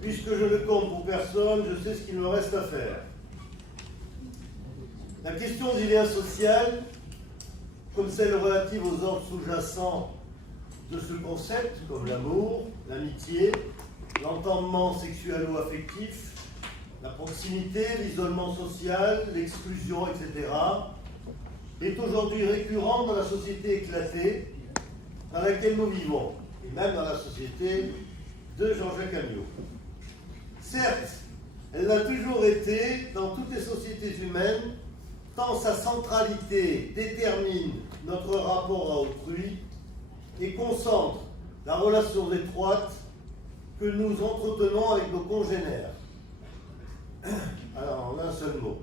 Puisque je ne compte pour personne, je sais ce qu'il me reste à faire. La question du lien social, comme celle relative aux ordres sous-jacents de ce concept, comme l'amour, l'amitié, l'entendement sexuelo-affectif, la proximité, l'isolement social, l'exclusion, etc., est aujourd'hui récurrente dans la société éclatée dans laquelle nous vivons, et même dans la société de Jean-Jacques Amiot. Certes, elle l'a toujours été dans toutes les sociétés humaines, tant sa centralité détermine notre rapport à autrui et concentre la relation étroite que nous entretenons avec nos congénères. Alors, en un seul mot.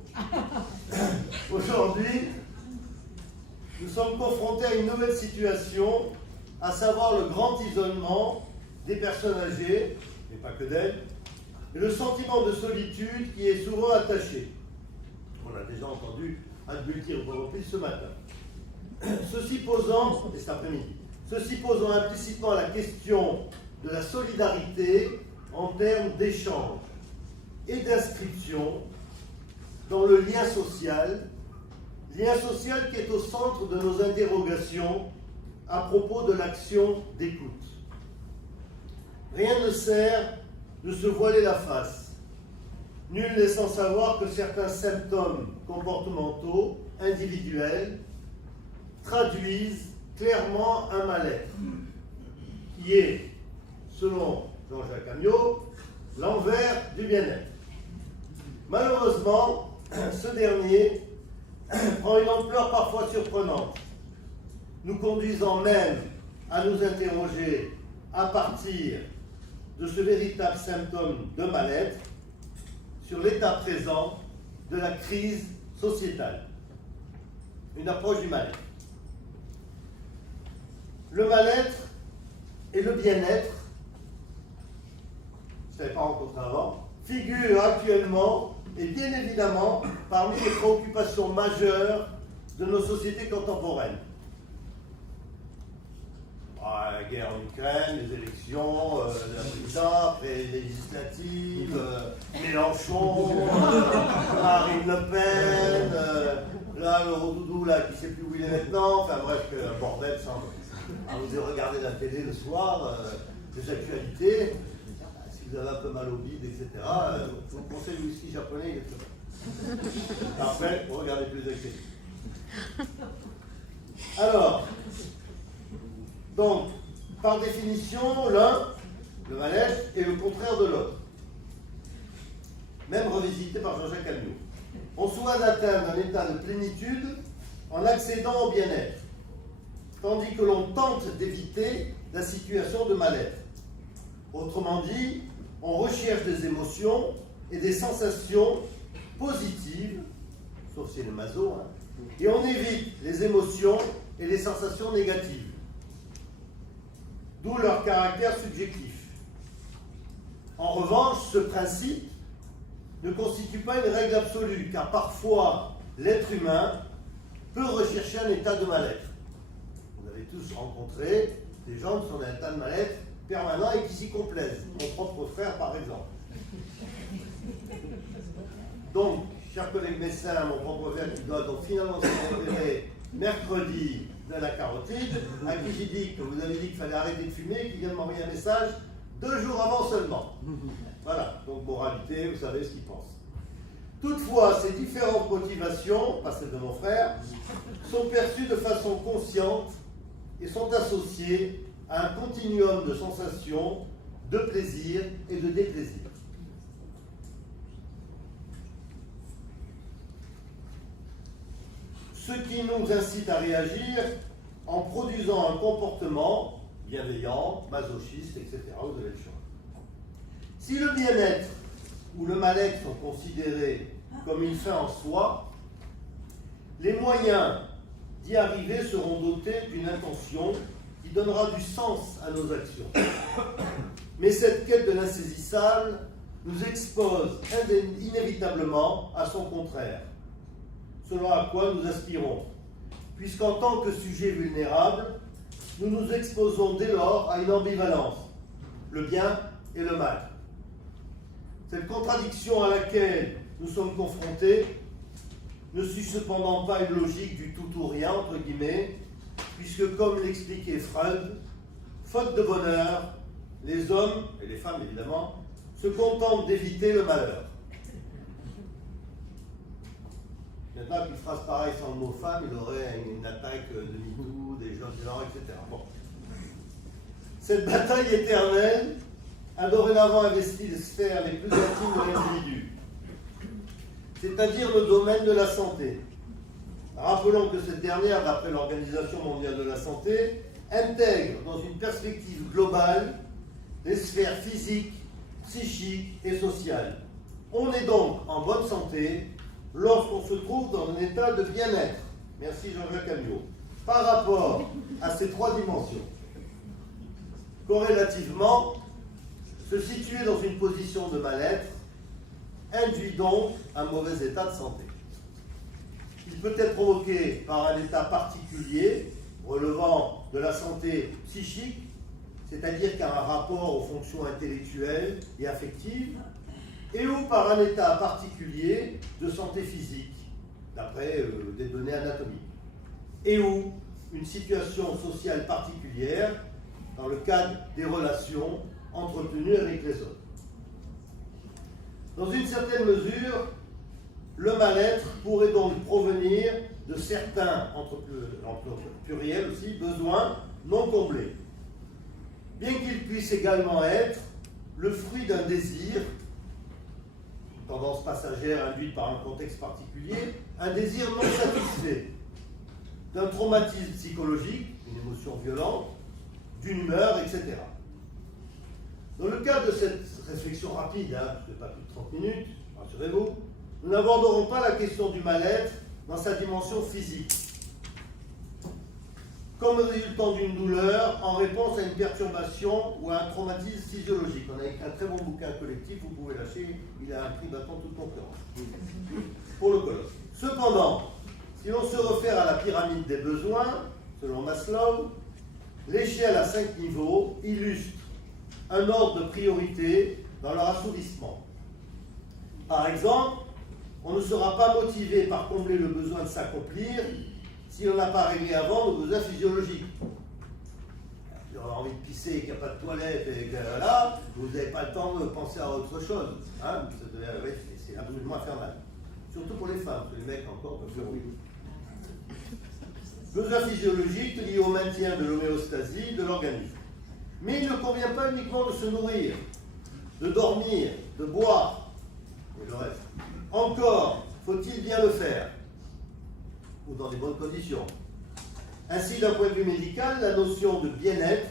Aujourd'hui, nous sommes confrontés à une nouvelle situation, à savoir le grand isolement des personnes âgées, mais pas que d'elles, et le sentiment de solitude qui est souvent attaché. On a déjà entendu à de multiples reprises ce matin. Ceci posant, et cet après-midi, ceci posant implicitement la question de la solidarité en termes d'échange et d'inscription dans le lien social qui est au centre de nos interrogations à propos de l'action d'écoute. Rien ne sert de se voiler la face. Nul n'est sans savoir que certains symptômes comportementaux, individuels, traduisent clairement un mal-être, qui est, selon Jean-Jacques Amiot, l'envers du bien-être. Malheureusement, ce dernier prend une ampleur parfois surprenante, nous conduisant même à nous interroger à partir de ce véritable symptôme de mal-être sur l'état présent de la crise sociétale. Une approche du mal-être. Le mal-être et le bien-être, je ne l'avais pas rencontré avant, figurent actuellement et bien évidemment parmi les préoccupations majeures de nos sociétés contemporaines. La guerre en Ukraine, les élections, la présidence, les législatives, Mélenchon, Marine Le Pen, là le Rodoudou là, qui ne sait plus où il est maintenant, enfin bref, un bordel sans. Vous regardez la télé le soir, des actualités, si vous avez un peu mal au bide, etc., je vous conseille le whisky japonais, il est très bon. Après, vous regardez plus d'actualités. Alors, donc, par définition, l'un, le mal-être, est le contraire de l'autre. Même revisité par Jean-Jacques Amiot. On souhaite atteindre un état de plénitude en accédant au bien-être, tandis que l'on tente d'éviter la situation de mal-être. Autrement dit, on recherche des émotions et des sensations positives, sauf si c'est le maso, et on évite les émotions et les sensations négatives. D'où leur caractère subjectif. En revanche, ce principe ne constitue pas une règle absolue, car parfois l'être humain peut rechercher un état de mal-être. Vous avez tous rencontré des gens qui sont dans un état de mal-être permanent et qui s'y complaisent. Mon propre frère, par exemple. Donc, chers collègues médecins, mon propre frère qui doit donc finalement se opérer mercredi de la carotide, à qui j'ai dit que vous avez dit qu'il fallait arrêter de fumer, qui vient de m'envoyer un message 2 jours avant seulement. Voilà, donc moralité, vous savez ce qu'il pense. Toutefois, ces différentes motivations, pas celles de mon frère, sont perçues de façon consciente et sont associées à un continuum de sensations, de plaisir et de déplaisir. Ce qui nous incite à réagir en produisant un comportement bienveillant, masochiste, etc. Vous avez le choix. Si le bien-être ou le mal-être sont considérés comme une fin en soi, les moyens d'y arriver seront dotés d'une intention qui donnera du sens à nos actions. Mais cette quête de l'insaisissable nous expose inévitablement à son contraire, selon à quoi nous aspirons, puisqu'en tant que sujet vulnérable, nous nous exposons dès lors à une ambivalence, le bien et le mal. Cette contradiction à laquelle nous sommes confrontés ne suit cependant pas une logique du tout ou rien, entre guillemets, puisque, comme l'expliquait Freud, faute de bonheur, les hommes, et les femmes évidemment, se contentent d'éviter le malheur. Maintenant qu'une phrase pareille sans le mot femme, il aurait une attaque de MeToo, des gens du genre, etc. Bon. Cette bataille éternelle a dorénavant investi les sphères les plus intimes de l'individu, c'est-à-dire le domaine de la santé. Rappelons que cette dernière, d'après l'Organisation mondiale de la santé, intègre dans une perspective globale les sphères physiques, psychiques et sociales. On est donc en bonne santé lorsqu'on se trouve dans un état de bien-être, merci Jean-Jacques Amiot, par rapport à ces trois dimensions. Corrélativement, se situer dans une position de mal-être induit donc un mauvais état de santé. Il peut être provoqué par un état particulier relevant de la santé psychique, c'est-à-dire qu'un rapport aux fonctions intellectuelles et affectives, et ou par un état particulier de santé physique, d'après des données anatomiques, et ou une situation sociale particulière dans le cadre des relations entretenues avec les autres. Dans une certaine mesure, le mal-être pourrait donc provenir de certains, entre pluriels aussi, besoins non comblés, bien qu'il puisse également être le fruit d'un désir, tendance passagère induite par un contexte particulier, un désir non satisfait, d'un traumatisme psychologique, une émotion violente, d'une humeur, etc. Dans le cadre de cette réflexion rapide, ce n'est pas plus de 30 minutes, rassurez-vous, nous n'aborderons pas la question du mal-être dans sa dimension physique, comme résultant d'une douleur en réponse à une perturbation ou à un traumatisme physiologique. On a écrit un très bon bouquin collectif, vous pouvez lâcher, il a un prix battant toute concurrence pour le colloque. Cependant, si l'on se réfère à la pyramide des besoins, selon Maslow, l'échelle à 5 niveaux illustre un ordre de priorité dans leur assouvissement. Par exemple, on ne sera pas motivé par combler le besoin de s'accomplir si on n'a pas réglé avant nos besoins physiologiques. Si on a envie de pisser et qu'il n'y a pas de toilette et que là, vous n'avez pas le temps de penser à autre chose. Hein, c'est absolument infernal. Surtout pour les femmes, les mecs encore peuvent faire oui. Besoins physiologiques liés au maintien de l'homéostasie de l'organisme. Mais il ne convient pas uniquement de se nourrir, de dormir, de boire, et le reste. Encore, faut-il bien le faire, ou dans des bonnes conditions. Ainsi, d'un point de vue médical, la notion de bien-être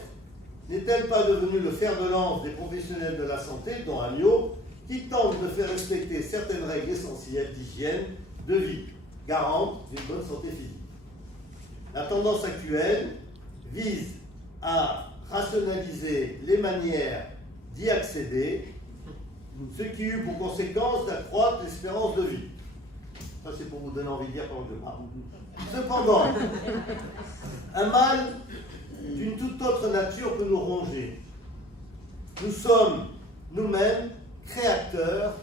n'est-elle pas devenue le fer de lance des professionnels de la santé, dont Amiot, qui tentent de faire respecter certaines règles essentielles d'hygiène de vie, garantes d'une bonne santé physique. La tendance actuelle vise à rationaliser les manières d'y accéder, ce qui eut pour conséquence d'accroître l'espérance de vie. Ça, c'est pour vous donner envie de dire pendant que je parle. Cependant, un mal d'une toute autre nature peut nous ronger. Nous sommes nous-mêmes créateurs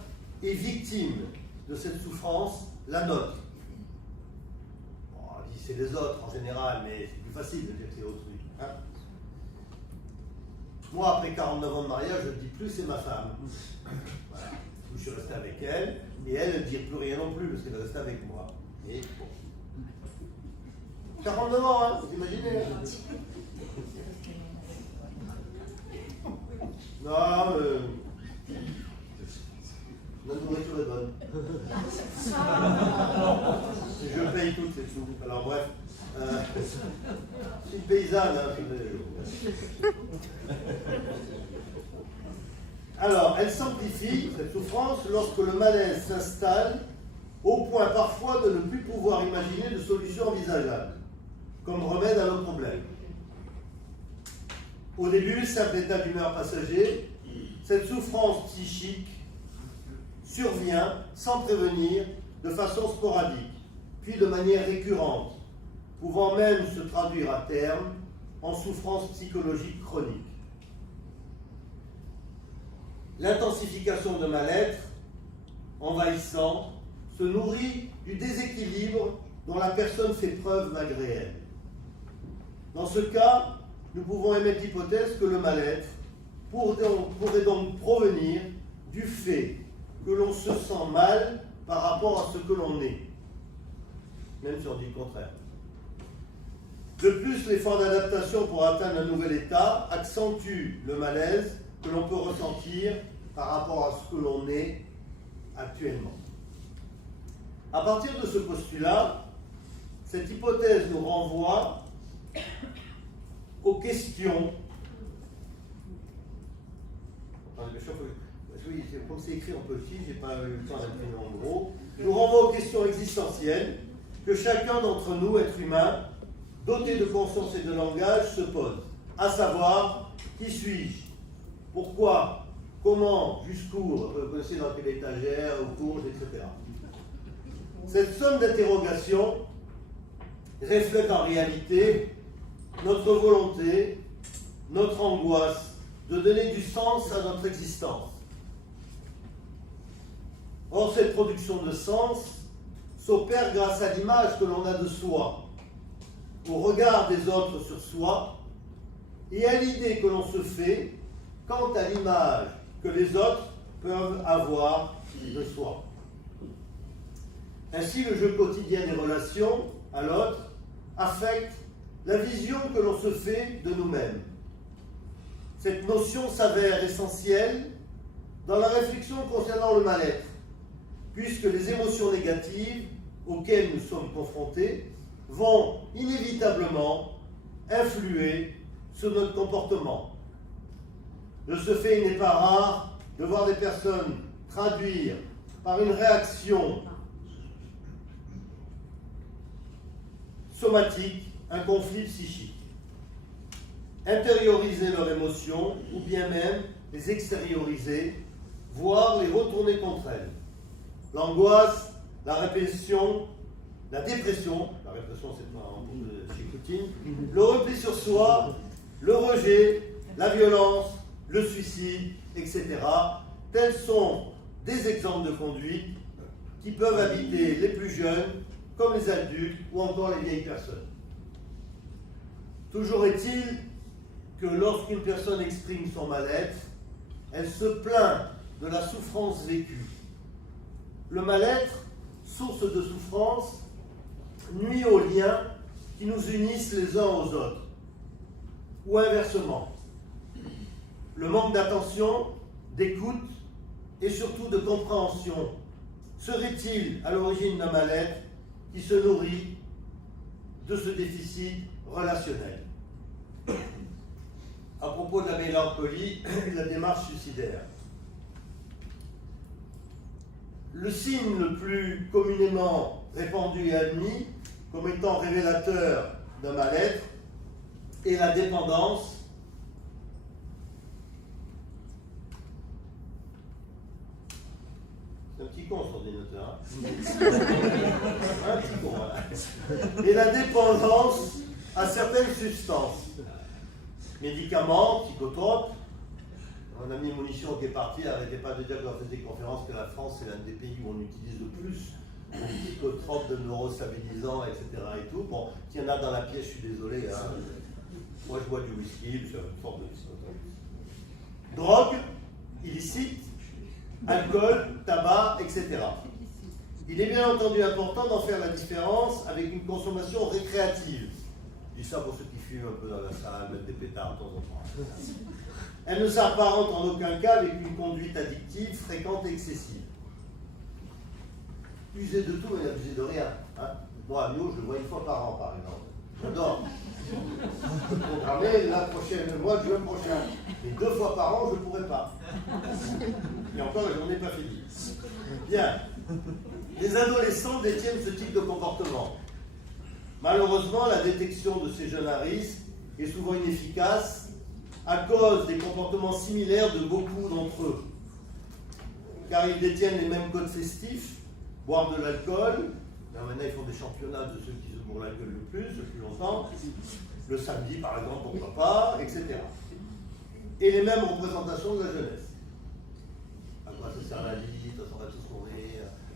et victimes de cette souffrance, la nôtre. Bon, on dit c'est les autres en général, mais c'est plus facile de dire que c'est autrui. Hein? Moi, après 49 ans de mariage, je ne dis plus c'est ma femme. Voilà. Je suis resté avec elle, et elle ne dit plus rien non plus, parce qu'elle est restée avec moi. Et bon. 49 ans, hein, vous imaginez hein? Non, la nourriture est bonne. Je paye toutes, c'est tout. Alors bref, c'est une paysanne, hein, Alors, elle s'amplifie, cette souffrance, lorsque le malaise s'installe au point parfois de ne plus pouvoir imaginer de solution envisageable, comme remède à nos problèmes. Au début, simple état d'humeur passager, cette souffrance psychique survient sans prévenir de façon sporadique, puis de manière récurrente, pouvant même se traduire à terme en souffrance psychologique chronique. l'intensification de mal-être envahissant se nourrit du déséquilibre dont la personne fait preuve malgré elle. Dans ce cas, nous pouvons émettre l'hypothèse que le mal-être pourrait donc provenir du fait que l'on se sent mal par rapport à ce que l'on est, même si on dit le contraire. De plus, l'effort d'adaptation pour atteindre un nouvel état accentue le malaise que l'on peut ressentir par rapport à ce que l'on est actuellement. À partir de ce postulat, cette hypothèse nous renvoie aux questions. Oui, comme c'est écrit en petit, je n'ai pas eu le temps d'imprimer en gros. Nous renvoie aux questions existentielles que chacun d'entre nous, être humain, doté de conscience et de langage, se pose. À savoir, qui suis-je? Pourquoi? Comment? Jusqu'où? On peut passer dans quelle étagère, aux courges, etc. Cette somme d'interrogations reflète en réalité notre volonté, notre angoisse de donner du sens à notre existence. Or, cette production de sens s'opère grâce à l'image que l'on a de soi, au regard des autres sur soi, et à l'idée que l'on se fait quant à l'image que les autres peuvent avoir de soi. Ainsi, le jeu quotidien des relations à l'autre affecte la vision que l'on se fait de nous-mêmes. Cette notion s'avère essentielle dans la réflexion concernant le mal-être, puisque les émotions négatives auxquelles nous sommes confrontés vont inévitablement influer sur notre comportement. De ce fait, il n'est pas rare de voir des personnes traduire par une réaction somatique un conflit psychique, intérioriser leurs émotions ou bien même les extérioriser, voire les retourner contre elles. L'angoisse, la dépression c'est un mot de chez Poutine, le repli sur soi, le rejet, la violence, le suicide, etc. Tels sont des exemples de conduite qui peuvent habiter les plus jeunes, comme les adultes ou encore les vieilles personnes. Toujours est-il que lorsqu'une personne exprime son mal-être, elle se plaint de la souffrance vécue. Le mal-être, source de souffrance, nuit aux liens qui nous unissent les uns aux autres, ou inversement. Le manque d'attention, d'écoute et surtout de compréhension serait-il à l'origine d'un mal-être qui se nourrit de ce déficit relationnel? À propos de la mélancolie et de la démarche suicidaire, le signe le plus communément répandu et admis comme étant révélateur d'un mal-être est la dépendance c'est un petit con sur ordinateur, un petit con, voilà. Et la dépendance à certaines substances, médicaments, psychotropes. Mon ami Mounition qui est parti n'arrêtait pas de dire quand on faisait des conférences que la France est l'un des pays où on utilise le plus de psychotropes, de neurostabilisants, etc. et tout. Bon, s'il y en a dans la pièce, je suis désolé. Hein. Moi, je bois du whisky, je suis une forme de psychotrope. Drogue, illicite, alcool, tabac, etc. Il est bien entendu important d'en faire la différence avec une consommation récréative. Je dis ça pour ceux qui fument un peu dans la salle, mettent des pétards de temps en temps. Elle ne s'apparente en aucun cas avec une conduite addictive fréquente et excessive. User de tout et abuser de rien. Hein. Moi, à Mio, je le vois une fois par an, par exemple. J'adore. Je peux programmer le mois de juin prochain. Mais 2 fois par an, je ne pourrais pas. Et encore, la journée n'est pas finie. Bien. Les adolescents détiennent ce type de comportement. Malheureusement, la détection de ces jeunes à risque est souvent inefficace à cause des comportements similaires de beaucoup d'entre eux. Car ils détiennent les mêmes codes festifs, boire de l'alcool, là maintenant ils font des championnats de ceux qui se bourrent la gueule le plus longtemps, le samedi par exemple, pourquoi pas, etc. Et les mêmes représentations de la jeunesse.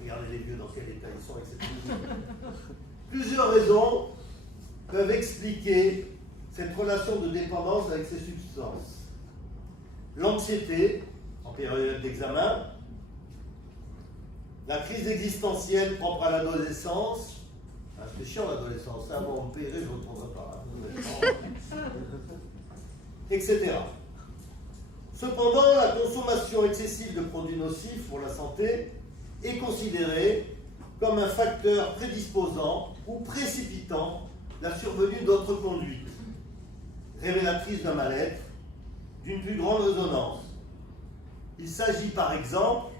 regardez les vieux dans quel état ils sont, etc. Plusieurs raisons peuvent expliquer cette relation de dépendance avec ces substances. L'anxiété, en période d'examen, la crise existentielle propre à l'adolescence. C'est chiant l'adolescence, ça, bon, on paierait, je ne retrouverai pas, etc. Cependant, la consommation excessive de produits nocifs pour la santé est considérée comme un facteur prédisposant ou précipitant la survenue d'autres conduites, révélatrices d'un mal-être d'une plus grande résonance. Il s'agit par exemple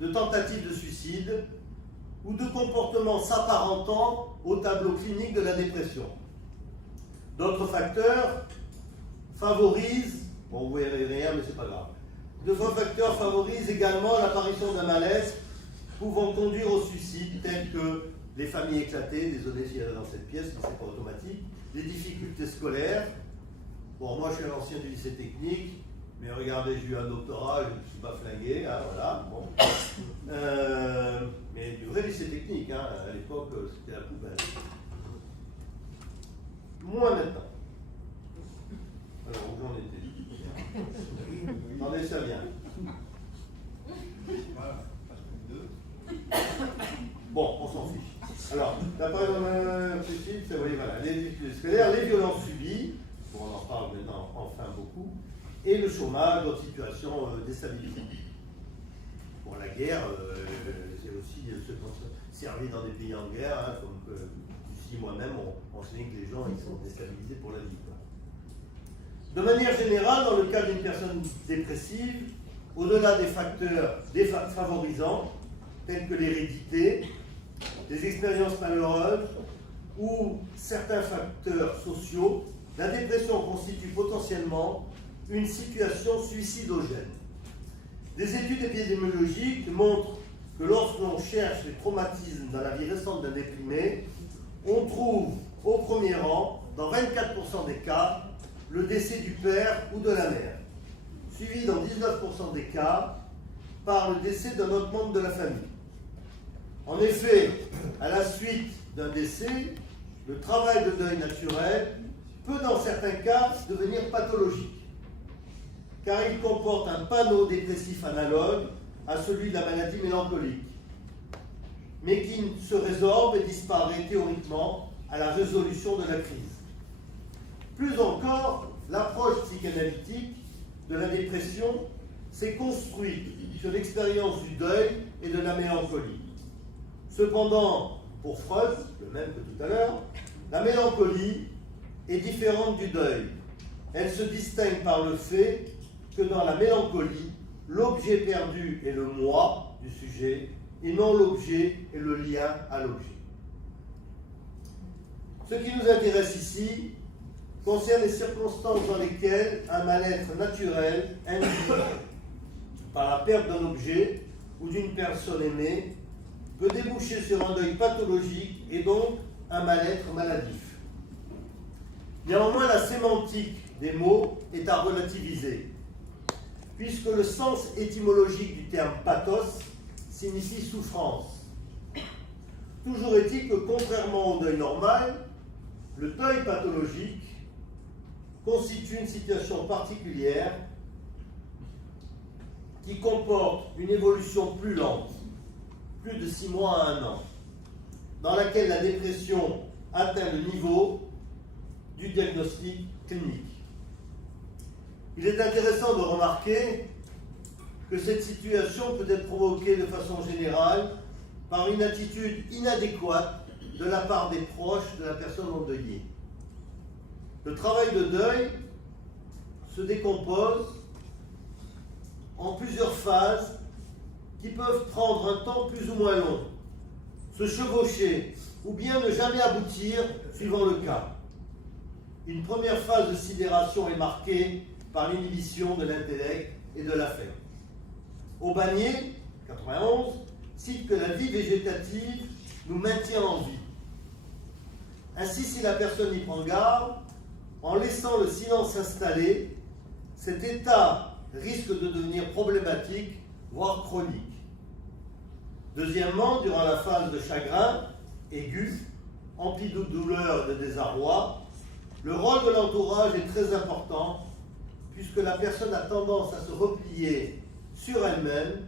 de tentatives de suicide ou de comportements s'apparentant au tableau clinique de la dépression. D'autres facteurs favorisent, bon vous verrez rien mais c'est pas grave, d'autres facteurs favorisent également l'apparition d'un malaise pouvant conduire au suicide, tels que les familles éclatées, désolé s'il y en a dans cette pièce, mais c'est pas automatique, les difficultés scolaires. Bon, moi je suis un ancien du lycée technique, mais regardez, j'ai eu un doctorat, je ne suis pas flingué, hein, voilà. Bon. Mais du vrai lycée technique, hein, à l'époque, c'était la poubelle. Moins maintenant. Alors, où j'en étais? Attendez, ça vient. Bon, on s'en fiche. Alors, d'après le suicide, c'est voilà, les difficultés scolaires, les violences subies, bon, on en parle maintenant enfin beaucoup, et le chômage, d'autres situations déstabilisantes. Bon, la guerre, c'est aussi ceux qui ont servi dans des pays en guerre, hein, comme ici moi-même, on enseigne que les gens ils sont déstabilisés pour la vie. Quoi. De manière générale, dans le cas d'une personne dépressive, au-delà des facteurs défavorisants, tels que l'hérédité, les expériences malheureuses ou certains facteurs sociaux, la dépression constitue potentiellement une situation suicidogène. Des études épidémiologiques montrent que lorsque l'on cherche les traumatismes dans la vie récente d'un déprimé, on trouve au premier rang, dans 24% des cas, le décès du père ou de la mère, suivi dans 19% des cas par le décès d'un autre membre de la famille. En effet, à la suite d'un décès, le travail de deuil naturel peut dans certains cas devenir pathologique, car il comporte un panneau dépressif analogue à celui de la maladie mélancolique, mais qui se résorbe et disparaît théoriquement à la résolution de la crise. Plus encore, l'approche psychanalytique de la dépression s'est construite sur l'expérience du deuil et de la mélancolie. Cependant, pour Freud, le même que tout à l'heure, la mélancolie est différente du deuil. Elle se distingue par le fait que dans la mélancolie, l'objet perdu est le moi du sujet et non l'objet et le lien à l'objet. Ce qui nous intéresse ici concerne les circonstances dans lesquelles un mal-être naturel induit par la perte d'un objet ou d'une personne aimée peut déboucher sur un deuil pathologique et donc un mal-être maladif. Néanmoins, la sémantique des mots est à relativiser, puisque le sens étymologique du terme pathos signifie souffrance. Toujours est-il que, contrairement au deuil normal, le deuil pathologique constitue une situation particulière qui comporte une évolution plus lente, plus de 6 mois à 1 an, dans laquelle la dépression atteint le niveau du diagnostic clinique. Il est intéressant de remarquer que cette situation peut être provoquée de façon générale par une attitude inadéquate de la part des proches de la personne endeuillée. Le travail de deuil se décompose en plusieurs phases qui peuvent prendre un temps plus ou moins long, se chevaucher ou bien ne jamais aboutir suivant le cas. Une première phase de sidération est marquée par l'inhibition de l'intellect et de l'affect. Aubagné, 91, cite que la vie végétative nous maintient en vie. Ainsi, si la personne y prend garde, en laissant le silence s'installer, cet état risque de devenir problématique voire chronique. Deuxièmement, durant la phase de chagrin aigu, empli de douleur et de désarroi, le rôle de l'entourage est très important puisque la personne a tendance à se replier sur elle-même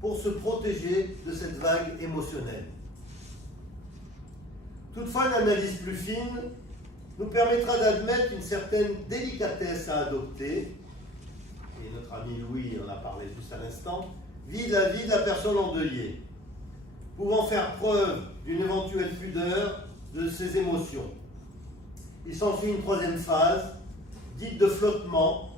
pour se protéger de cette vague émotionnelle. Toutefois, une analyse plus fine nous permettra d'admettre une certaine délicatesse à adopter, et notre ami Louis en a parlé juste à l'instant, vis-à-vis de la personne endeuillée, pouvant faire preuve d'une éventuelle pudeur de ses émotions. Il s'ensuit une troisième phase, dite de flottement,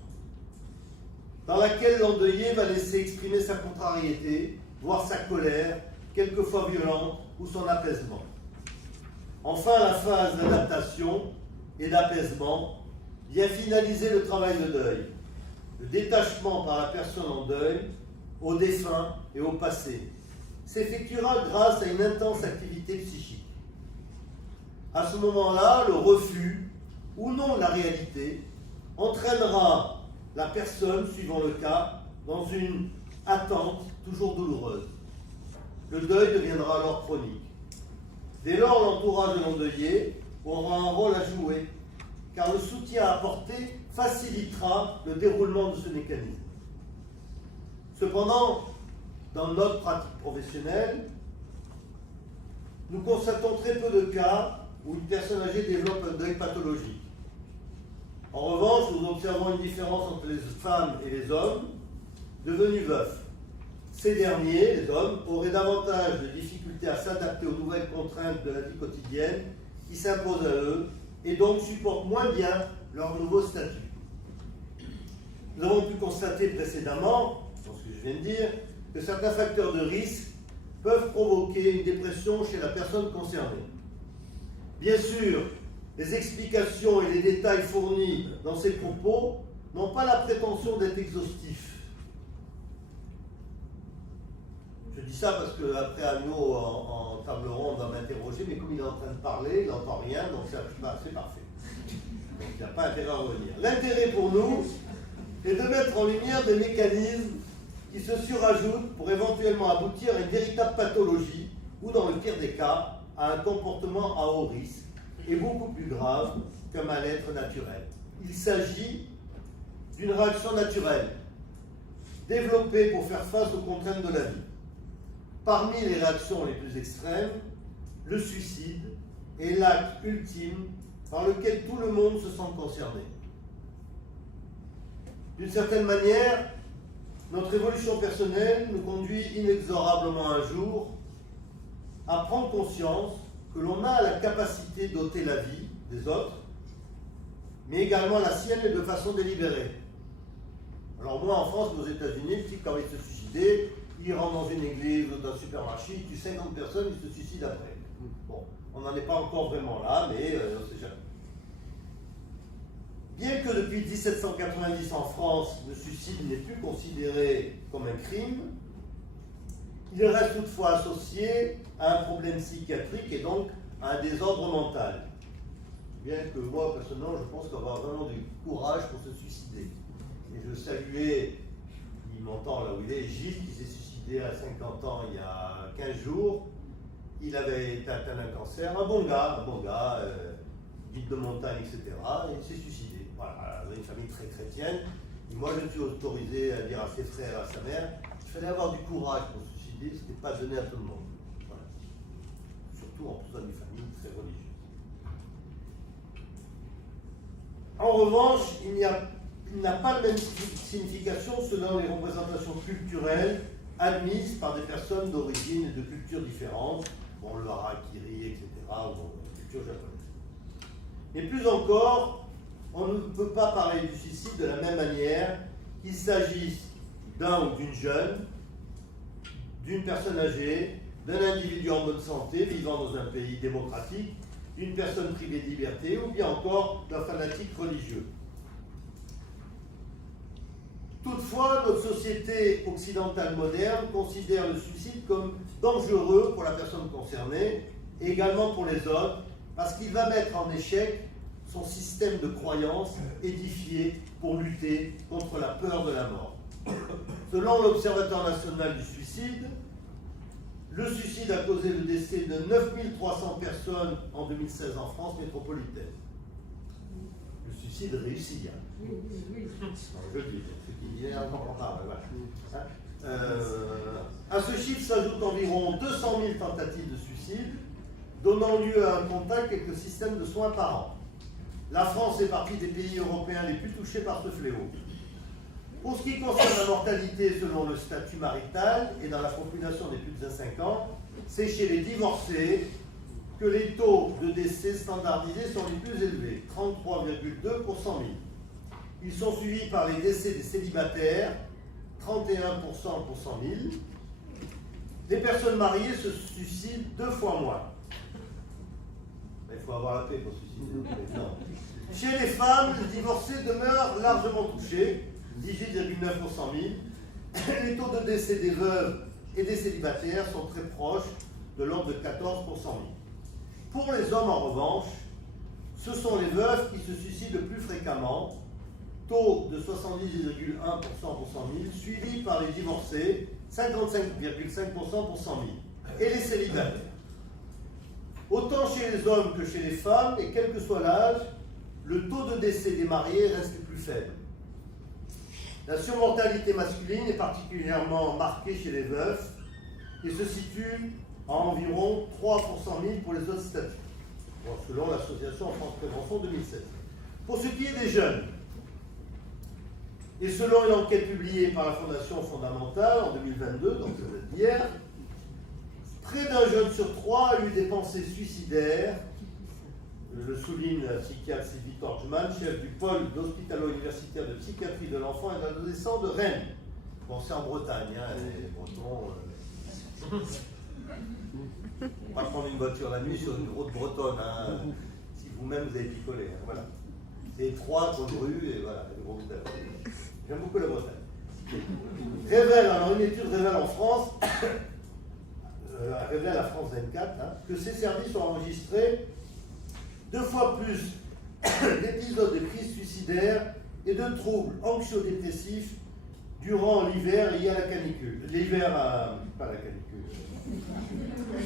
dans laquelle l'endeuillé va laisser exprimer sa contrariété, voire sa colère, quelquefois violente, ou son apaisement. Enfin, la phase d'adaptation et d'apaisement vient finaliser le travail de deuil, le détachement par la personne en deuil au défunt et au passé s'effectuera grâce à une intense activité psychique. À ce moment-là, le refus ou non de la réalité entraînera la personne, suivant le cas, dans une attente toujours douloureuse. Le deuil deviendra alors chronique. Dès lors, l'entourage de l'endeuillé aura un rôle à jouer, car le soutien apporté facilitera le déroulement de ce mécanisme. Cependant, dans notre pratique professionnelle, nous constatons très peu de cas où une personne âgée développe un deuil pathologique. En revanche, nous observons une différence entre les femmes et les hommes devenus veufs. Ces derniers, les hommes, auraient davantage de difficultés à s'adapter aux nouvelles contraintes de la vie quotidienne qui s'imposent à eux et donc supportent moins bien leur nouveau statut. Nous avons pu constater précédemment, dans ce que je viens de dire, que certains facteurs de risque peuvent provoquer une dépression chez la personne concernée. Bien sûr, les explications et les détails fournis dans ces propos n'ont pas la prétention d'être exhaustifs. Je dis ça parce qu'après Agneau, en table ronde, va m'interroger, mais comme il est en train de parler, il n'entend rien, donc c'est parfait. Donc il n'y a pas intérêt à revenir. L'intérêt pour nous est de mettre en lumière des mécanismes qui se surajoutent pour éventuellement aboutir à une véritable pathologie ou, dans le pire des cas, à un comportement à haut risque et beaucoup plus grave qu'un mal-être naturel. Il s'agit d'une réaction naturelle, développée pour faire face aux contraintes de la vie. Parmi les réactions les plus extrêmes, le suicide est l'acte ultime par lequel tout le monde se sent concerné. D'une certaine manière, notre évolution personnelle nous conduit inexorablement un jour à prendre conscience que l'on a la capacité d'ôter la vie des autres, mais également la sienne et de façon délibérée. Alors moi, en France, aux États-Unis, le type, quand il se suicidait, il rentre dans une église ou dans un supermarché, il tue 50 personnes, il se suicide après. Bon, on n'en est pas encore vraiment là, mais on ne sait jamais. Bien que depuis 1790 en France, le suicide n'est plus considéré comme un crime, il reste toutefois associé à un problème psychiatrique et donc à un désordre mental. Bien que moi, personnellement, je pense qu'on va avoir vraiment du courage pour se suicider. Et je saluais, il m'entend là où il est, Gilles, qui s'est suicidé à 50 ans il y a 15 jours. Il avait été atteint d'un cancer, un bon gars, guide de montagne, etc. Et il s'est suicidé. Voilà, il avait une famille très chrétienne. Et moi, je me suis autorisé à dire à ses frères et à sa mère qu'il fallait avoir du courage pour se suicider, ce n'était pas donné à tout le monde. Voilà. Surtout en plus dans une famille très religieuse. En revanche, il n'a pas la même signification selon les représentations culturelles admises par des personnes d'origine et de cultures différentes, bon, le harakiri, etc., ou la culture japonaise. Mais plus encore, on ne peut pas parler du suicide de la même manière qu'il s'agisse d'un ou d'une jeune, d'une personne âgée, d'un individu en bonne santé vivant dans un pays démocratique, d'une personne privée de liberté ou bien encore d'un fanatique religieux. Toutefois, notre société occidentale moderne considère le suicide comme dangereux pour la personne concernée et également pour les autres parce qu'il va mettre en échec son système de croyances édifié pour lutter contre la peur de la mort. Selon l'Observatoire national du suicide, le suicide a causé le décès de 9300 personnes en 2016 en France métropolitaine. Le suicide réussi. Hein. Je le dis, ce qui est encore voilà. À ce chiffre s'ajoutent environ 200 000 tentatives de suicide, donnant lieu à un contact avec le système de soins par an. La France est partie des pays européens les plus touchés par ce fléau. Pour ce qui concerne la mortalité selon le statut marital et dans la population des plus de 5 ans, c'est chez les divorcés que les taux de décès standardisés sont les plus élevés, 33,2 pour 100 000. Ils sont suivis par les décès des célibataires, 31% pour 100 000. Les personnes mariées se suicident 2 fois moins. Il faut avoir la paix pour se suicider. Non. Chez les femmes, les divorcés demeurent largement touchés, 18,9 pour 100 000. Les taux de décès des veuves et des célibataires sont très proches, de l'ordre de 14 pour 100 000. Pour les hommes, en revanche, ce sont les veuves qui se suicident le plus fréquemment, taux de 70,1% pour 100 000, suivi par les divorcés, 55,5% pour 100 000, et les célibataires. Autant chez les hommes que chez les femmes, et quel que soit l'âge, le taux de décès des mariés reste plus faible. La surmortalité masculine est particulièrement marquée chez les veufs et se situe à environ 3 pour 100 000 pour les autres statuts, selon l'association en France Prévention 2016. Pour ce qui est des jeunes, et selon une enquête publiée par la Fondation Fondamentale en 2022, donc ça date d'hier, près d'un jeune sur 3 a eu des pensées suicidaires. Le souligne la psychiatre Sylvie Torchman, chef du pôle d'hospitalo-universitaire de psychiatrie de l'enfant et de l'adolescent de Rennes. Bon, c'est en Bretagne, hein, les Bretons. Pas prendre une voiture la nuit sur une route bretonne, hein, si vous-même vous avez picolé. Hein, voilà. C'est étroit, comme rue, et voilà, les gros bouteilles. J'aime beaucoup la Bretagne. Révèle, alors une étude révèle en France, révèle à France 24, hein, que ces services ont enregistré 2 fois plus d'épisodes de crise suicidaire et de troubles anxio-dépressifs durant l'hiver lié à la canicule. L'hiver, pas la canicule,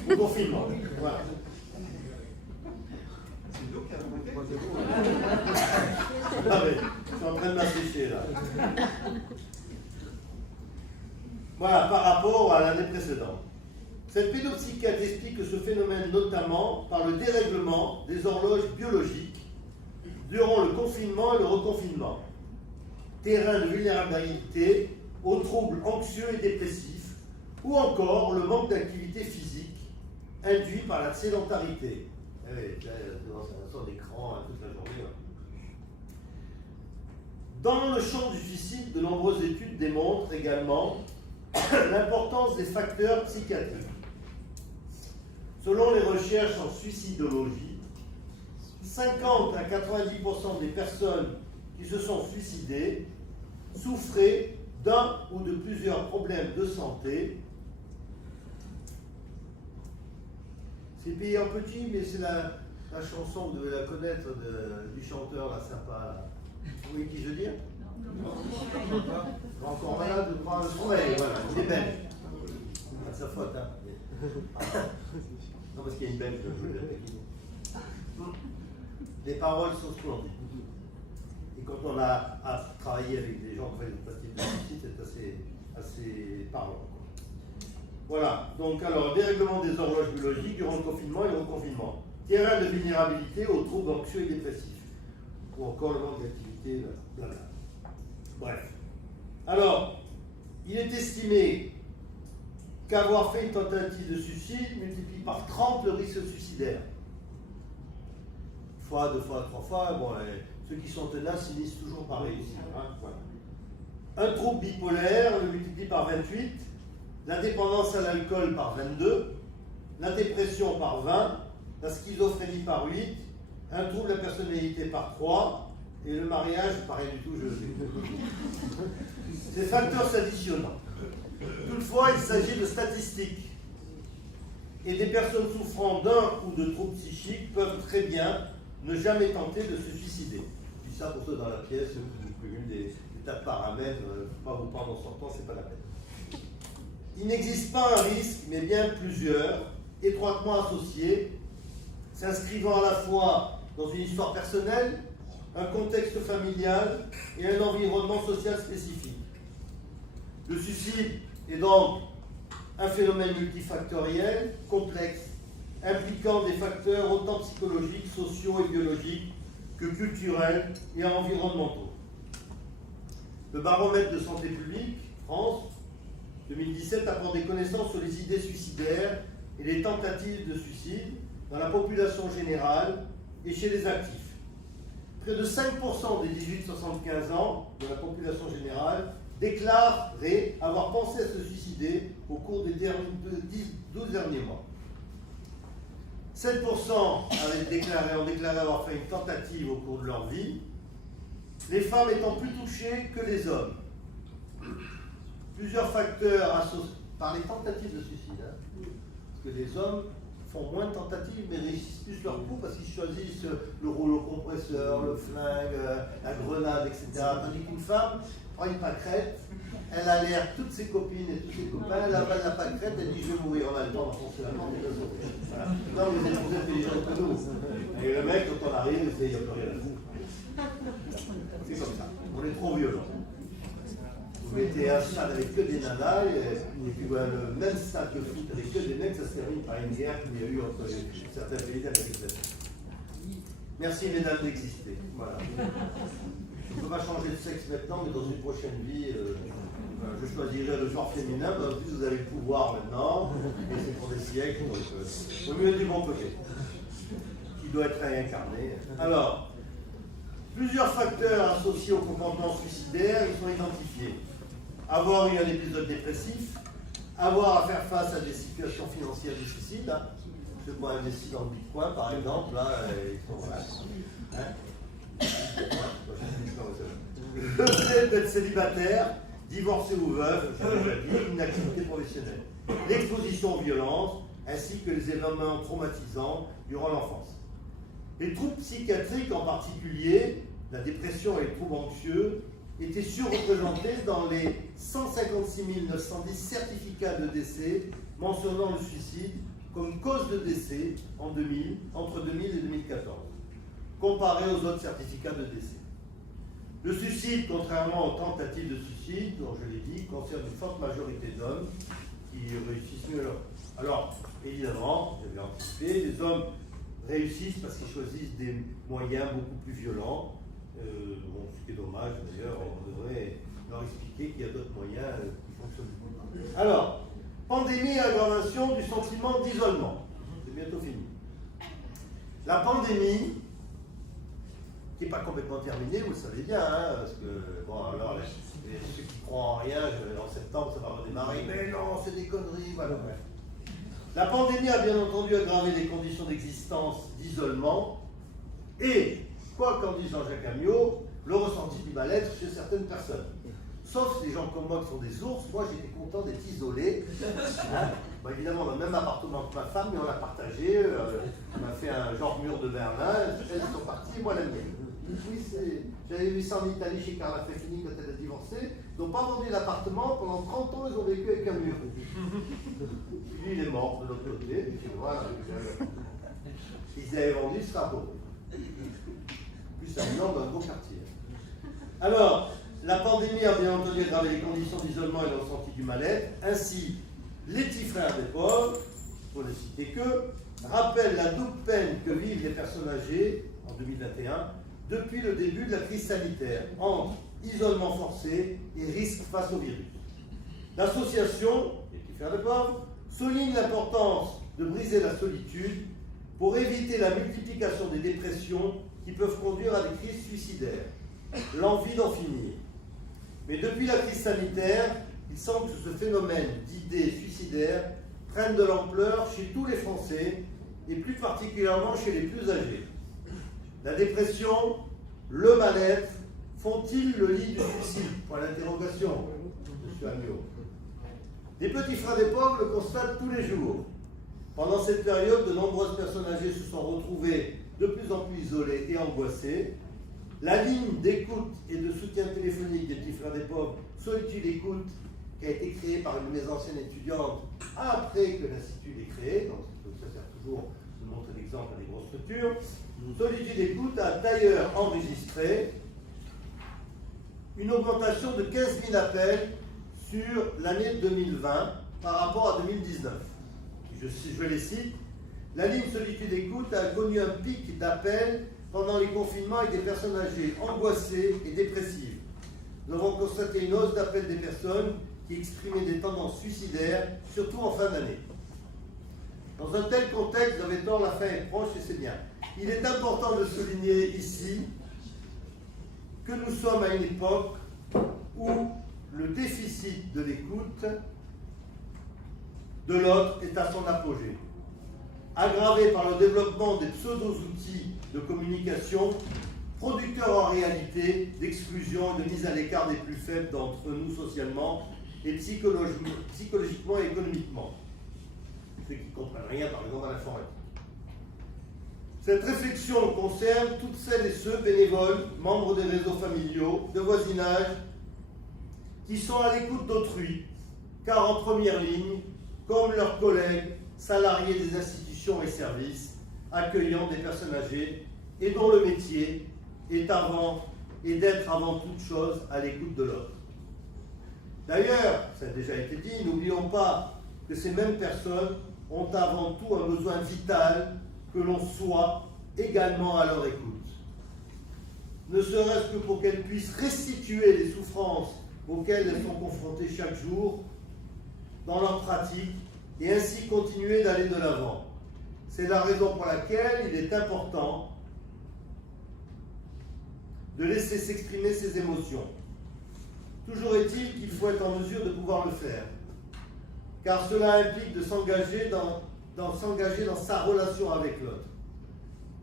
au confinement. Voilà. C'est l'eau qui a remonté. Ah oui, je suis en train de m'assécher là. Voilà, par rapport à l'année précédente. Cette pédopsychiatre explique ce phénomène notamment par le dérèglement des horloges biologiques durant le confinement et le reconfinement, terrain de vulnérabilité aux troubles anxieux et dépressifs, ou encore le manque d'activité physique induit par la sédentarité. Là, c'est un d'écran toute la journée. Dans le champ du suicide, de nombreuses études démontrent également l'importance des facteurs psychiatriques. Selon les recherches en suicidologie, 50 à 90% des personnes qui se sont suicidées souffraient d'un ou de plusieurs problèmes de santé. C'est payé en petit, mais c'est la chanson, vous devez la connaître, du chanteur là, sympa. Là. Vous voyez qui je veux dire? Encore malade de prendre le sommeil, voilà, il est belge. C'est pas de sa faute, hein. Non, parce qu'il y a une belge, je veux dire. Les paroles sont splendides. Et quand on a travaillé avec des gens qui font des pratiques de suicide, c'est assez parlant. Voilà, donc alors, dérèglement des horloges biologiques durant le confinement et le reconfinement. Terrain de vulnérabilité aux troubles anxieux et dépressifs. Ou encore le manque d'activité, blablabla. Bref. Alors, il est estimé qu'avoir fait une tentative de suicide multiplie par 30 le risque suicidaire. Une fois, 2 fois, 3 fois, bon, ceux qui sont tenaces finissent toujours par réussir. Hein, voilà. Un trouble bipolaire le multiplie par 28, la dépendance à l'alcool par 22, la dépression par 20, la schizophrénie par 8, un trouble de la personnalité par 3, et le mariage, pas rien du tout, je le sais. Ces facteurs s'additionnant. Toutefois, il s'agit de statistiques. Et des personnes souffrant d'un ou de troubles psychiques peuvent très bien ne jamais tenter de se suicider. Je dis ça pour ceux dans la pièce qui cumulent des tas de paramètres, pas vous prendre en sortant, c'est pas la peine. Il n'existe pas un risque, mais bien plusieurs, étroitement associés, s'inscrivant à la fois dans une histoire personnelle, un contexte familial et un environnement social spécifique. Le suicide est donc un phénomène multifactoriel, complexe, impliquant des facteurs autant psychologiques, sociaux et biologiques que culturels et environnementaux. Le baromètre de santé publique, France, 2017, apporte des connaissances sur les idées suicidaires et les tentatives de suicide dans la population générale et chez les actifs. Près de 5% des 18-75 ans de la population générale déclareraient avoir pensé à se suicider au cours des 12 derniers mois. 7% ont déclaré avoir fait une tentative au cours de leur vie, les femmes étant plus touchées que les hommes. Plusieurs facteurs associés par les tentatives de suicide, parce que les hommes font moins de tentatives mais réussissent plus leur coup parce qu'ils choisissent le rouleau compresseur, le flingue, la grenade, etc. Tandis qu'une femme prend une pâquerette, elle a l'air toutes ses copines et tous ses copains, elle avale la pâquerette, elle dit je vais mourir, on a le temps d'enfoncer la porte et de sauver. Voilà. Non, vous êtes plus intelligent que nous. Et le mec, quand on arrive, il n'y a plus rien à foutre. C'est comme ça, on est trop violent. Vous mettez un stade avec que des nanas, et puis le même stade de foot avec que des mecs, ça se termine par une guerre qu'il y a eu entre certains pays d'Amérique latine. Merci mesdames d'exister. Voilà. On ne peut pas changer de sexe maintenant, mais dans une prochaine vie, je choisirai le genre féminin, mais en plus vous avez le pouvoir maintenant, et c'est pour des siècles, donc au mieux du bon côté, qui doit être réincarné. Alors, plusieurs facteurs associés au comportement suicidaire, ils sont identifiés. Avoir eu un épisode dépressif, avoir à faire face à des situations financières difficiles, ceux qui ont investi dans le Bitcoin par exemple, là, ils sont là. Le fait d'être célibataire, divorcé ou veuf, une activité professionnelle, l'exposition aux violences, ainsi que les événements traumatisants durant l'enfance. Les troubles psychiatriques en particulier, la dépression et les troubles anxieux, étaient surreprésentés dans les 156 910 certificats de décès mentionnant le suicide comme cause de décès entre 2000 et 2014, comparé aux autres certificats de décès. Le suicide, contrairement aux tentatives de suicide, dont je l'ai dit, concerne une forte majorité d'hommes qui réussissent mieux leur vie. Alors, évidemment, je vais anticiper, les hommes réussissent parce qu'ils choisissent des moyens beaucoup plus violents. Ce qui est dommage, d'ailleurs, on devrait leur expliquer qu'il y a d'autres moyens qui fonctionnent. Alors, pandémie et aggravation du sentiment d'isolement. C'est bientôt fini. La pandémie, qui n'est pas complètement terminée, vous le savez bien, parce que, bon, alors, ceux qui croient en rien, en septembre, ça va redémarrer, mais non, c'est des conneries, voilà. La pandémie a bien entendu aggravé les conditions d'existence d'isolement et, quoi qu'en dise Jean-Jacques Amiot, le ressenti du mal-être chez certaines personnes. Sauf les gens comme moi qui sont des ours, moi j'étais content d'être isolé. Bon, évidemment, on a le même appartement que ma femme, mais on l'a partagé. On a fait un genre mur de Berlin, elles sont parties, moi la mienne. Oui, j'avais vu ça en Italie chez Carla Feffini quand elle a divorcé. Ils n'ont pas vendu l'appartement, pendant 30 ans ils ont vécu avec un mur. Lui il est mort de l'autre côté, et puis voilà. Ils avaient vendu ce rabot. Plus c'est un nom d'un beau quartier. Alors, la pandémie a bien entendu aggravé les conditions d'isolement et le ressenti du mal-être. Ainsi, les petits frères des pauvres, pour ne citer que, rappellent la double peine que vivent les personnes âgées en 2021 depuis le début de la crise sanitaire, entre isolement forcé et risque face au virus. L'association, les petits frères des pauvres, souligne l'importance de briser la solitude pour éviter la multiplication des dépressions qui peuvent conduire à des crises suicidaires, l'envie d'en finir. Mais depuis la crise sanitaire, il semble que ce phénomène d'idées suicidaires prenne de l'ampleur chez tous les Français et plus particulièrement chez les plus âgés. La dépression, le mal-être, font-ils le lit du suicide? Point d'interrogation, M. Amiot. Les petits frères des pauvres le constatent tous les jours. Pendant cette période, de nombreuses personnes âgées se sont retrouvées de plus en plus isolées et angoissées. La ligne d'écoute et de soutien téléphonique des petits frères des pauvres, Solitude Écoute, qui a été créée par une de mes anciennes étudiantes après que l'Institut l'ait créé, donc ça sert toujours de montrer l'exemple à des grosses structures. Solitude Écoute a d'ailleurs enregistré une augmentation de 15 000 appels sur l'année 2020 par rapport à 2019. Je les cite. La ligne Solitude Écoute a connu un pic d'appels pendant les confinements avec des personnes âgées, angoissées et dépressives. Nous avons constaté une hausse d'appels des personnes qui exprimaient des tendances suicidaires, surtout en fin d'année. Dans un tel contexte, vous avez tort, la fin est proche et c'est bien. Il est important de souligner ici que nous sommes à une époque où le déficit de l'écoute de l'autre est à son apogée, aggravé par le développement des pseudo-outils de communication, producteurs en réalité d'exclusion et de mise à l'écart des plus faibles d'entre nous socialement et psychologiquement et économiquement. Ceux qui ne comprennent rien, par exemple, à l'informatique. Cette réflexion concerne toutes celles et ceux, bénévoles, membres des réseaux familiaux, de voisinage, qui sont à l'écoute d'autrui, car en première ligne, comme leurs collègues, salariés des institutions et services, accueillant des personnes âgées, et dont le métier est d'être avant toute chose à l'écoute de l'autre. D'ailleurs, ça a déjà été dit, n'oublions pas que ces mêmes personnes ont avant tout un besoin vital que l'on soit également à leur écoute. Ne serait-ce que pour qu'elles puissent restituer les souffrances auxquelles elles sont confrontées chaque jour dans leur pratique et ainsi continuer d'aller de l'avant. C'est la raison pour laquelle il est important de laisser s'exprimer ses émotions. Toujours est-il qu'il faut être en mesure de pouvoir le faire, car cela implique de s'engager dans sa relation avec l'autre.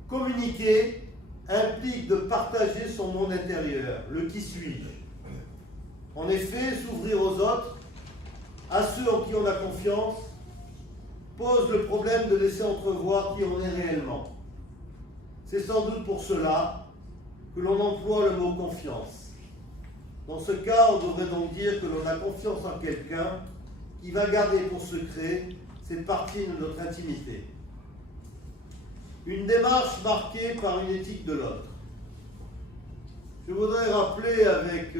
Communiquer implique de partager son monde intérieur, le qui suis-je. En effet, s'ouvrir aux autres, à ceux en qui on a confiance, pose le problème de laisser entrevoir qui on est réellement. C'est sans doute pour cela que l'on emploie le mot confiance. Dans ce cas, on devrait donc dire que l'on a confiance en quelqu'un qui va garder pour secret cette partie de notre intimité. Une démarche marquée par une éthique de l'autre. Je voudrais rappeler avec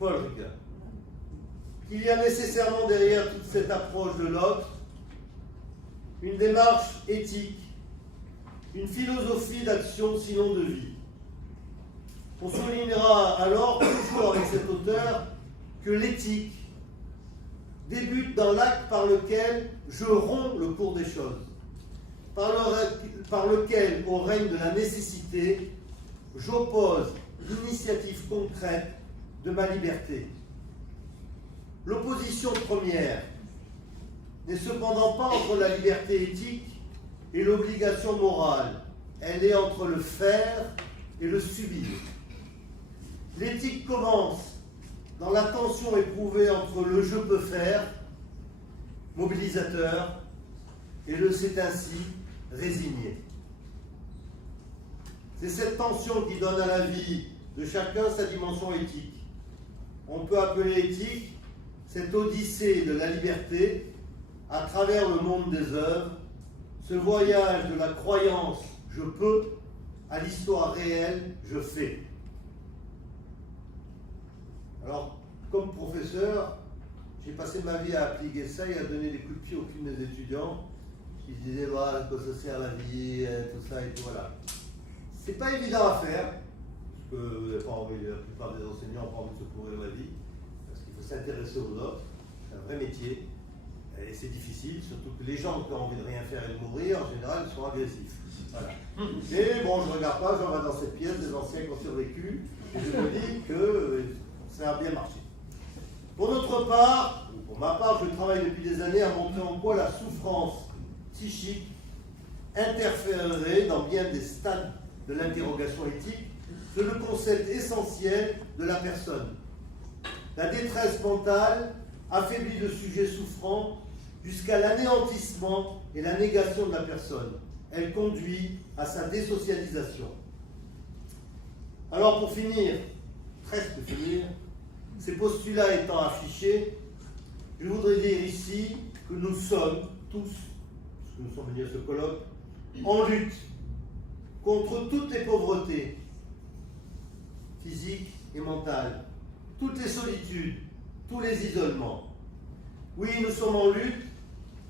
Paul Ricoeur, qu'il y a nécessairement derrière toute cette approche de l'autre une démarche éthique, une philosophie d'action sinon de vie. On soulignera alors, toujours avec cet auteur, que l'éthique débute dans l'acte par lequel je romps le cours des choses, par lequel, au règne de la nécessité, j'oppose l'initiative concrète de ma liberté. L'opposition première n'est cependant pas entre la liberté éthique et l'obligation morale, elle est entre le faire et le subir. L'éthique commence dans la tension éprouvée entre le « je peux faire », mobilisateur, et le « c'est ainsi », résigné. C'est cette tension qui donne à la vie de chacun sa dimension éthique. On peut appeler éthique cette odyssée de la liberté à travers le monde des œuvres, ce voyage de la croyance « je peux » à l'histoire réelle « je fais ». Alors, comme professeur, j'ai passé ma vie à appliquer ça et à donner des coups de pied aux de mes étudiants qui se disaient voilà, à quoi ça sert la vie, tout ça et tout, voilà. C'est pas évident à faire, parce que la plupart des enseignants n'ont pas envie de se courir la vie, parce qu'il faut s'intéresser aux autres, c'est un vrai métier, et c'est difficile, surtout que les gens qui ont envie de rien faire et de mourir, en général, sont agressifs. Voilà. Et bon, je ne regarde pas, j'en vais dans cette pièce des anciens qui ont survécu, et je me dis que ça a bien marché. Pour notre part, ou pour ma part, je travaille depuis des années à montrer en quoi la souffrance psychique interférerait dans bien des stades de l'interrogation éthique sur le concept essentiel de la personne. La détresse mentale affaiblit le sujet souffrant jusqu'à l'anéantissement et la négation de la personne. elle conduit à sa désocialisation. Alors pour finir, presque finir, ces postulats étant affichés, je voudrais dire ici que nous sommes tous, parce que nous sommes venus à ce colloque, en lutte contre toutes les pauvretés physiques et mentales, toutes les solitudes, tous les isolements. Oui, nous sommes en lutte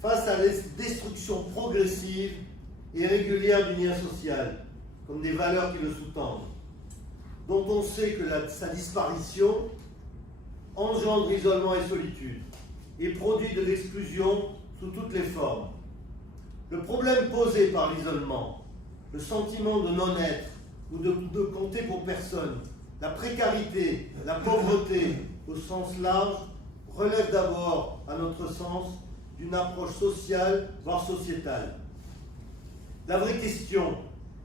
face à la destruction progressive et régulière du lien social, comme des valeurs qui le sous-tendent, dont on sait que sa disparition engendre isolement et solitude, et produit de l'exclusion sous toutes les formes. Le problème posé par l'isolement, le sentiment de non-être ou de compter pour personne, la précarité, la pauvreté au sens large, relève d'abord, à notre sens, d'une approche sociale, voire sociétale. La vraie question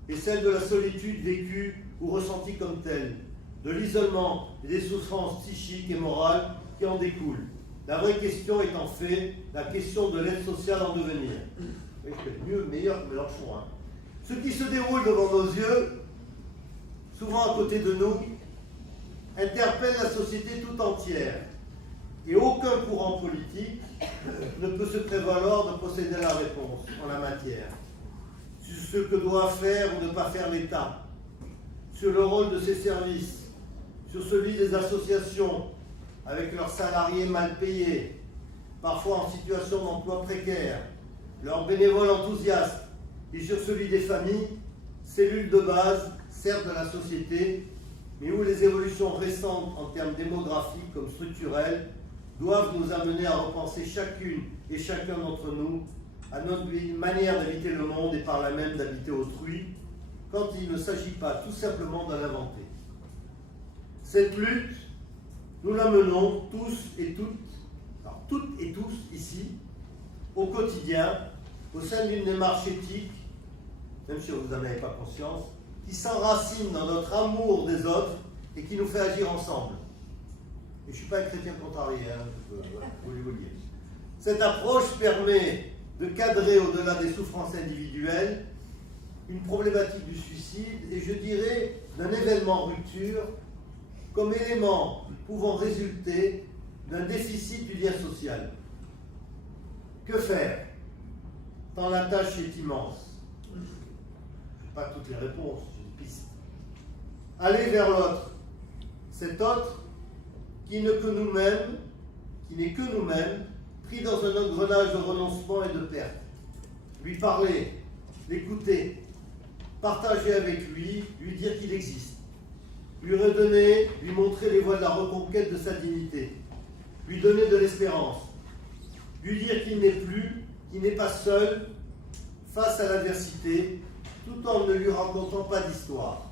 est celle de la solitude vécue ou ressentie comme telle, de l'isolement et des souffrances psychiques et morales qui en découlent. La vraie question est en fait la question de l'aide sociale en devenir. Oui, je fais mieux, meilleur que Mélenchon. Hein. Ce qui se déroule devant nos yeux, souvent à côté de nous, interpelle la société tout entière. Et aucun courant politique ne peut se prévaloir de posséder la réponse en la matière. Sur ce que doit faire ou ne pas faire l'État, sur le rôle de ses services, sur celui des associations avec leurs salariés mal payés, parfois en situation d'emploi précaire, leurs bénévoles enthousiastes, et sur celui des familles, cellules de base, certes de la société, mais où les évolutions récentes en termes démographiques comme structurels doivent nous amener à repenser chacune et chacun d'entre nous à notre manière d'habiter le monde et par là même d'habiter autrui, quand il ne s'agit pas tout simplement de l'inventer. Cette lutte, nous la menons toutes et tous ici, au quotidien, au sein d'une démarche éthique, même si vous n'en avez pas conscience, qui s'enracine dans notre amour des autres et qui nous fait agir ensemble. Et je ne suis pas un chrétien contrarié, hein, je vous le dire. Cette approche permet de cadrer au-delà des souffrances individuelles une problématique du suicide et je dirais d'un événement rupture comme élément pouvant résulter d'un déficit du lien social. Que faire tant la tâche est immense? Je n'ai pas toutes les réponses, j'ai une piste. Aller vers l'autre, cet autre qui n'est que nous-mêmes, pris dans un engrenage de renoncement et de perte. Lui parler, l'écouter, partager avec lui, lui dire qu'il existe, lui redonner, lui montrer les voies de la reconquête de sa dignité, lui donner de l'espérance, lui dire qu'il n'est pas seul face à l'adversité, tout en ne lui racontant pas d'histoire.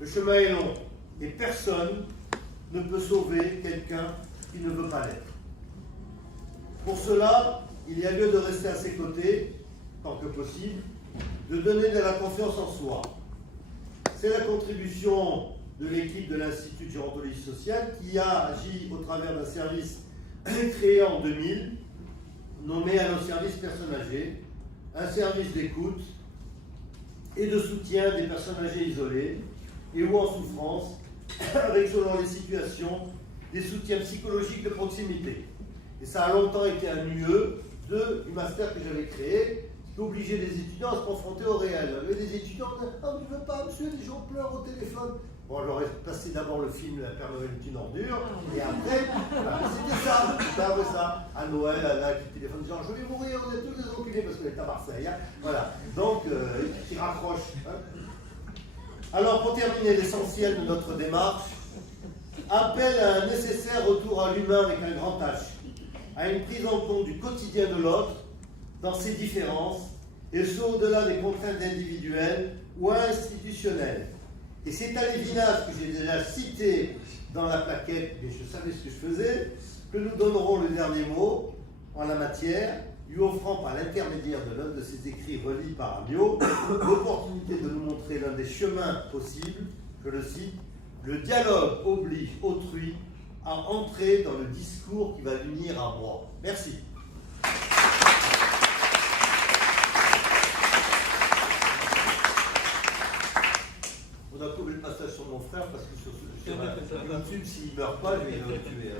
Le chemin est long et personne ne peut sauver quelqu'un qui ne veut pas l'être. Pour cela, il y a lieu de rester à ses côtés, tant que possible, de donner de la confiance en soi. C'est la contribution de l'équipe de l'Institut de gérontologie sociale qui a agi au travers d'un service créé en 2000, nommé à nos services personnes âgées, un service d'écoute et de soutien des personnes âgées isolées et ou en souffrance, avec selon les situations des soutiens psychologiques de proximité. Et ça a longtemps été un UE du master que j'avais créé, qui obligeait les étudiants à se confronter au réel. Il y avait des étudiants qui disaient « Ah, je ne veux pas, monsieur, les gens pleurent au téléphone. » Bon, j'aurais passé d'abord le film La Père Noël est une ordure, et après, c'était ça. À Noël, là, qui téléphone, genre, je vais mourir, vous êtes tous des enculés, parce qu'elle est à Marseille. Hein. Voilà, donc, qui raccroche. Hein. Alors, pour terminer, l'essentiel de notre démarche appelle à un nécessaire retour à l'humain avec un grand H, à une prise en compte du quotidien de l'autre, dans ses différences, et ce au-delà des contraintes individuelles ou institutionnelles. Et c'est à l'évidence que j'ai déjà cité dans la plaquette, mais je savais ce que je faisais, que nous donnerons le dernier mot en la matière, lui offrant par l'intermédiaire de l'un de ses écrits relis par Amiot, l'opportunité de nous montrer l'un des chemins possibles, je le cite, « Le dialogue oblige autrui à entrer dans le discours qui va l'unir à moi. » Merci. mon frère parce que sur YouTube, s'il ne meurt pas, je vais le tuer.